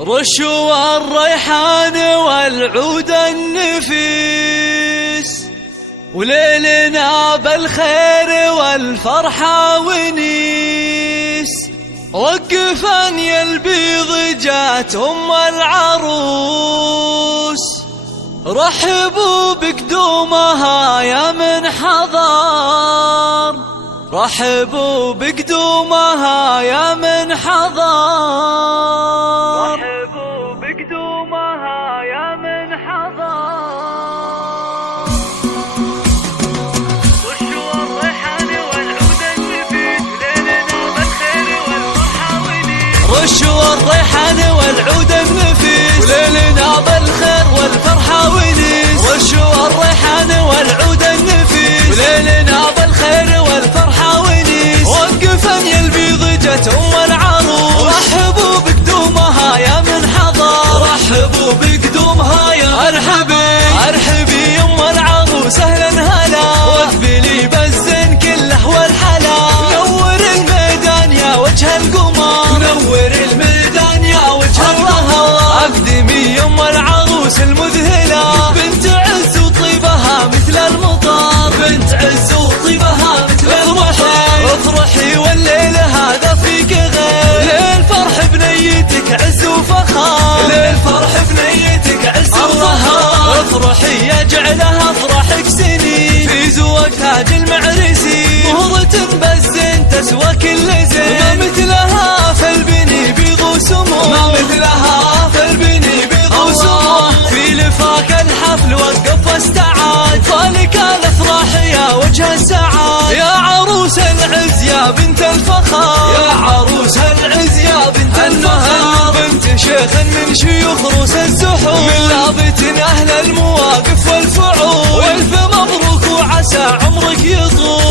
رشوا الريحان والعود النفيس، وليلنا بالخير والفرحة ونيس. وقفا يا البيض جات أم العروس، رحبوا بقدومها يا من حضر، رحبوا بقدومها يا من حضر، رحبوا بقدومها يا من حضر. رشوا الريحان والعود النفيس، ليلنا بالخير والفرحة ونيس. رشوا الريحان والعود النفيس، وليلنا بالخير والفرحة ونيس. رشوا الريحان والعود النفيس، وليلنا بالخير والفرحة ونيس. وقفا يا البيض جت أم العروس، رحبوا بقدومها يا من حضر، رحبوا بقدومها يا ارحبي ارحبي يا ام العروس اهلا هلا. واقبلي بالزين كله والحلا، نور الميدان يا وجه القمر، نور الميدان يا وجه القمر. اقدمي يا ام العروس المذهله، بنت عز وطيبها مثل المطر، بنت عز وطيبها مثل المطر. افرحي والليل هذا فيك غير، ليل فرح بنيتك عز وفخر، ليل فرح بنيتك عز وفخر. افرحي يجعلها افراحك سنين، في زواج تاج المعرسين. مهرة بالزين تسوى كل زين، ما مثلها في البني بيض وسمو، ما مثلها في البني بيض وسمو. في لفاك الحفل وقف واستعاد، فالك الافراح يا وجه السعاد. يا عروس العز يا بنت الفخر، يا عروس العز يا بنت الفخر. بنت شيخ من شيوخ روس الزحور، من لابت اهل المواقف والفعول. والف مبروك وعسى عمرك يطول،